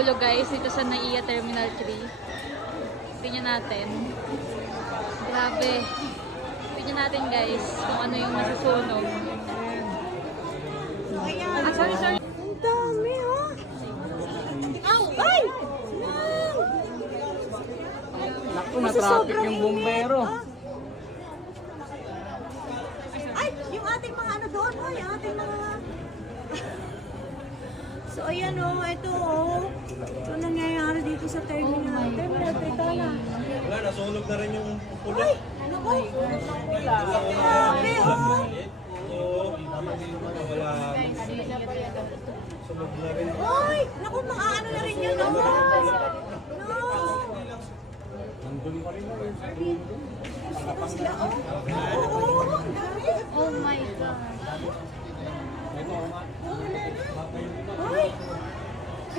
nahulog guys dito sa NAIA Terminal 3. Tingnan natin. Grabe. Tingnan natin guys kung ano yung masusunog. Ah, sorry. Ang dami, oh. Ay! Naku, na-traffic yung bumbero. Ay, yung ating mga ano doon, oh, yung ating mga... So, ayan, oh, ito, oh. Ito nangyayari dito sa terminal. Terminal 3 na. Wala, nasunog na rin yung pula. Ay, naku. Grabe, oh. Oo, wala. Sunog na rin. Ay, naku,